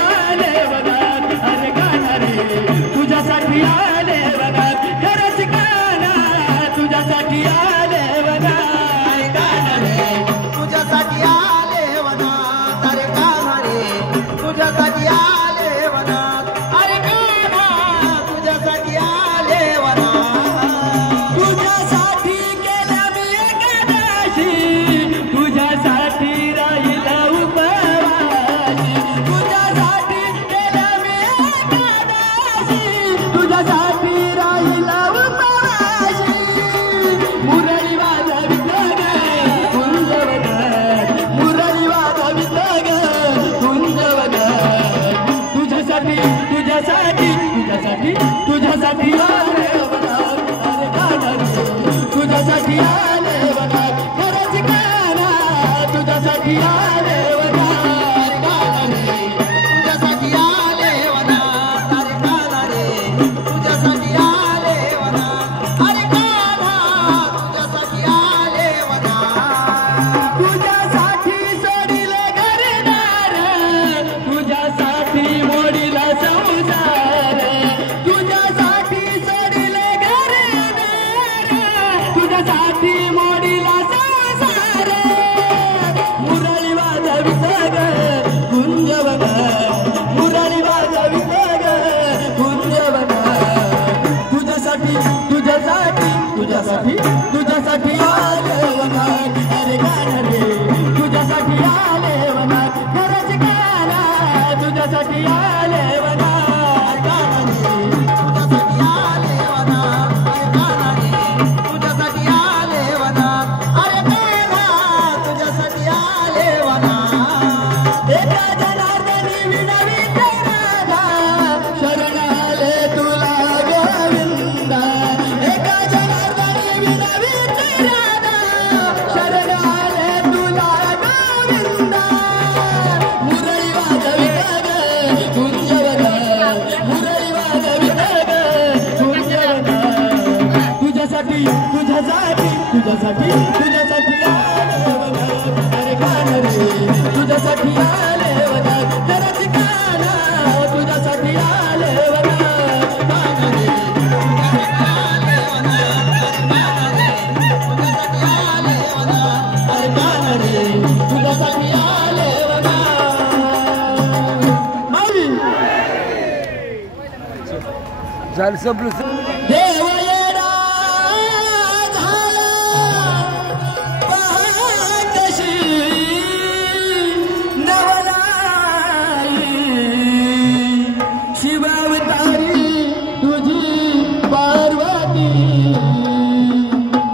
आले वनात अरे गाणं रे तुझ्यासाठी आले वनात खरंच गाणं तुझ्यासाठी आले वनात गाणं रे तुझ्यासाठी आले वनात अरे गाणं रे तुझ्यासाठी आले वनात अरे गाणं तुझ्यासाठी आले वनात तुझ्यासाठी केल्या मी एकादशी तुझ्यासाठी राहिला उपवासी तुझ्यासाठी केल्या मी एकादशी तुझ्यासाठी राहिला उपवासी मुरळी वाजवित ग कुंजवनात मुरळी वाजवित ग कुंजवनात तुझ्यासाठी तुझ्यासाठी तुझ्यासाठी तुझ्यासाठी आले वनात अरे गाणं रे तुझ्यासाठी आले वनात खरंच गाणं तुझ्यासाठी आले वनात गाणं रे तुझ्यासाठी आले वनात अरे गाणं रे तुझ्यासाठी आले वनात अरे गाणं तुझ्यासाठी आले वनात तुझ्यासाठी सोडिले घरदार तुझ्यासाठी मोडीला संसार तुझ्यासाठी सोडिले घरदार तुझ्यासाठी मोडीला संसार मुरळी वाजवित ग कुंजवनात मुरळी वाजवित ग कुंजवनात तुझ्यासाठी तुझ्यासाठी तुझ्यासाठी तुझ्यासाठी आले वनात अरे गाणं रे तुझ्यासाठी आले वनात खरंच गाणं तुझ्यासाठी आले वनात गाणं रे तुझ्यासाठी आले वनात अरे गाणं रे तुझ्यासाठी आले वनात अरे गाणं तुझ्यासाठी आले वनात एका जनार्दनी विनवित राधा शरण आले तुला गोविंदा एका जनार्दनी विनवित राधा शरण आले तुला गोविंदा मुरळी वाजवित ग कुंजवनात मुरळी वाजवित ग कुंजवनात तुझ्यासाठी तुझ्यासाठी तुझ्यासाठी तुझ्यासाठी आले वनात अरे गाणं रे तुझ्यासाठी आले वनात खरंच गाणं तुझ्यासाठी आले वनात गाणं रे अरे गाणं रे तुझ्यासाठी आले वनात झालं संपलं देव येडा झाला पाहतशी नवलाई शिवावतारी तुझी पार्वती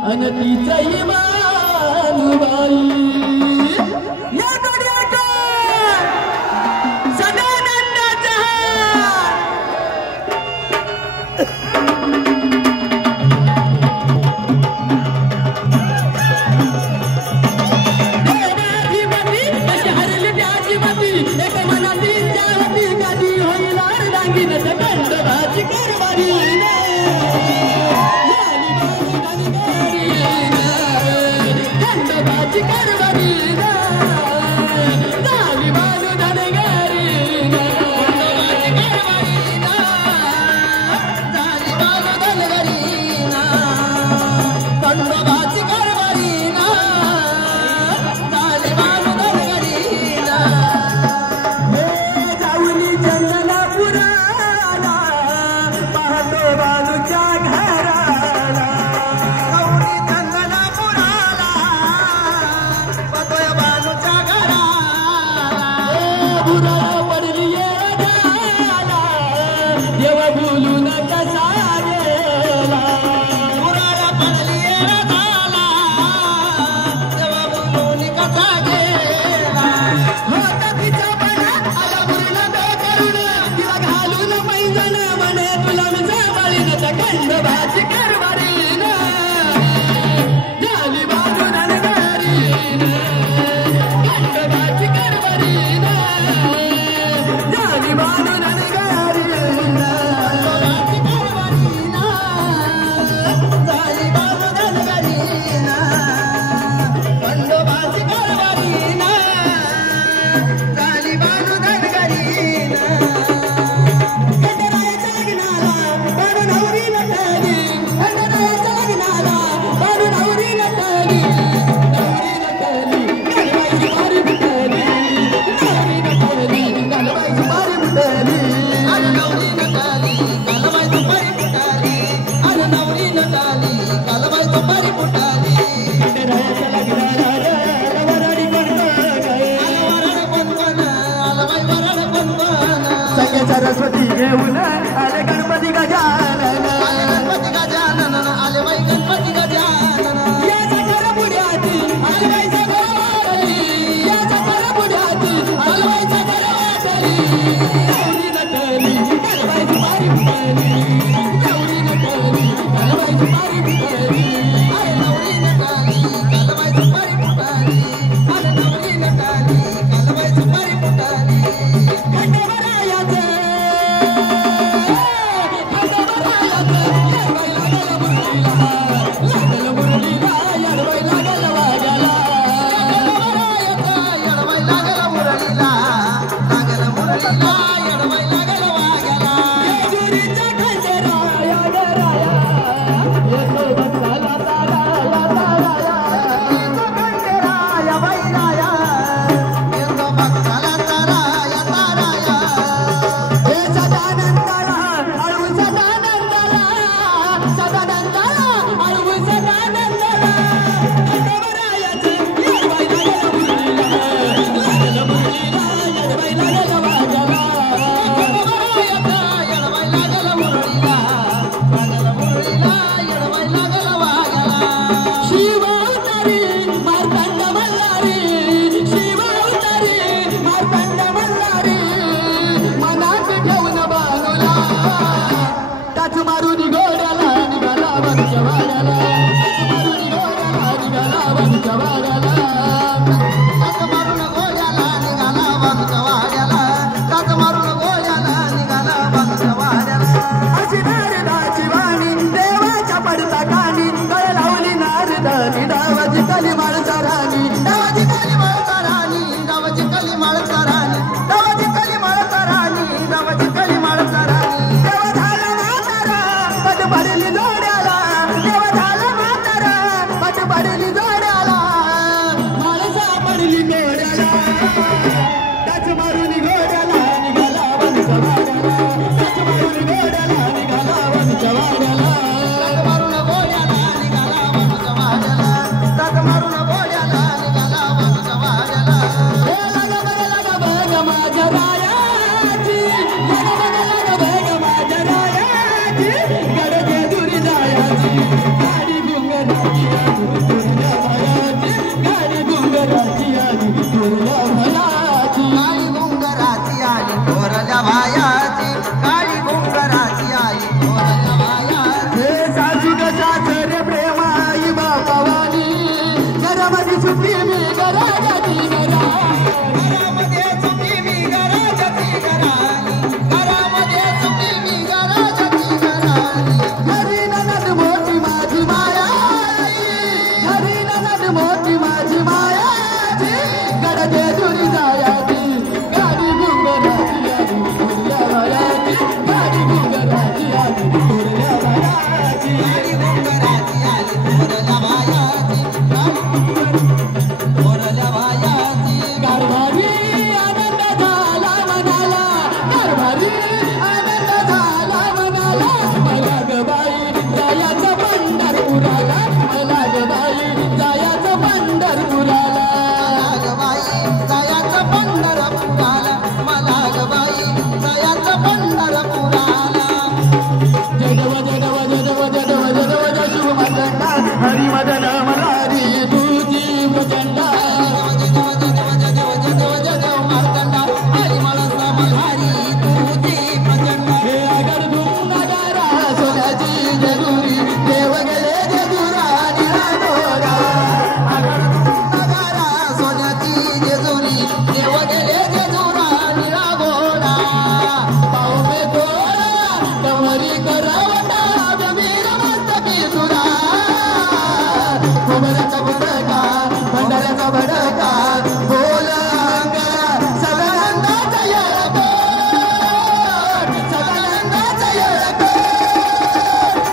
अन तिचंही मानुबाई या गड्याचा सदानंदाचा लगे सरस्वती घेऊन आले गणपती गजानन गणपती गजानन आले बाई गणपती गजानन या सखर पुढ्याती आले बाई सखर वाटली या सखर पुढ्याती आले बाई सखर वाटली गौरी नटली आले बाई सुपारी फुटली गौरी नटली आले बाई सुपारी फुटली आले नवरी नटाली कालबाई सुपारी फुटाली आले नवरी नटाली कालबाई सुपारी फुटाली खंडोबारायाचं लागल मुरलीला याडबाई लागल वाग्याला येडबाई लागल मुरलीला लागल मुरलीला येडबाई लागल वाग्याला जेजुरीचा खंडेराया गराया येतो भक्ताला ताराया ताराया येतो खंडेराया बैराया येतो भक्ताला ताराया ताराया हे सदानंदाला अळू सदानंदाला सदानंदाला अळू सदानंदाला खंडोबारायाचं येडबाई लागल मुरलीला लागल मुरलीला येडबाई लागल वाग्याला येडबाई लागल मुरलीला लागल मुरलीला येडबाई लागल वाग्याला शिवावतारी मार्तंड मल्हारी शिवावतारी मार्तंड मल्हारी मनात ठेवून बाजूला टाच मारून घोड्याला निघाला वंश वाड्याला टाच मारून घोड्याला निघाला वंश वाड्याला टाच मारून गोड्याला निघाला वंश वाड्याला टाच मारून गोड्याला निघाला वंश वाड्याला अशी नारदाची वाणी देवाच्या पडता कानी गळ लावली नारदानी डावाची कली माळचा राणी डावाची कली माळता राणी डावाची कली माळता राणी डावाची कली माळता राणी डावाची कली माळता राणी देवा झाला म्हातारा पट पडली जोड्याला देवा झाला म्हातारा पट पडली जोड्याला माणसा पडली गोड्याला टाच मारून घोड्याला निघाला वंश वाड्याला टाच मारून घोड्याला निघाला वंश वाड्याला टाच मारून गोड्याला निघाला वंश वाड्याला टाच मारून गोड्याला निघाला वंश वाड्याला हे लग बघ माझ्या रायाची लग बघ माझ्या रायाची गडजे दुरी जायाची गाडी गुंगराची दुर्या भयाची गाडी गुंगराची आणि दुर्या भयाची काळी गुंगराची आली थोरल्या भायाची काळी गुंगराची आली थोरल्या भायाची हे सासूच्या रे प्रेमाई बापावानी घरामध्ये सुट्टी मी घराची घरा घरामध्ये सुट्टी मी घराची घराली घरामध्ये सुट्टी मी घराची घराली घरी ननद मोठी माझी मायाची घरी ननद मोठी माझी मायाची गडजे दुरी जायाची गाडी गुंगराची आली दुर्या भयाची गाडी गुंगराची आली दुर्या भयाची काळी गुंगराची आली थोरल्या भायाची थोरल्या भायाची कारभारी आनंद झाला मनाला कारभारी आनंद झाला मनाला मला ग बाई जायाचं पंढरपुराला मला ग बाई जायाचं पंढरपुराला नागबाई जायाचं पंढरपुराला मला ग बाई जायाचं पंढरपुराला जगव जगव जगव जगव जगव जग शिवमदंडा हरिमदन मल्हारी तुझी प्रचंडा हे अगरदून नगारा सोन्याची जेजुरी देव गेले जेजुरा निळा डोरा पाहुणे गोरा डवरी करावटा गंभीर मस्तकी तुरा खोबऱ्याचा बडका भंडाऱ्याचा बडका बोल सदानंदाचा येळकोट सदानंदाचा येळकोट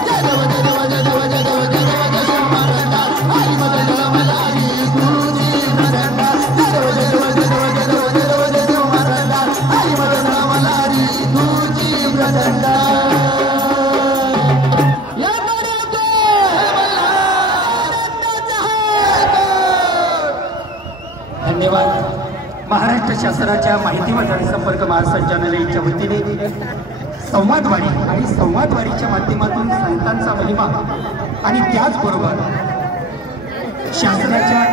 जगव जगव जगव जगव जगव जगव मरंडा हरी मदन मलारी तुझी मरंडा जगव जगव जगव जगव जगव जगव मरंडा हरी मदन मलारी तुझी मरंडा या मरंडा धन्यवाद. महाराष्ट्र शासनाच्या माहिती व जनसंपर्क महासंचालनालयाच्या वतीने संवादवाडी आणि संवादवाडीच्या माध्यमातून संतांचा महिमा आणि त्याचबरोबर शासनाच्या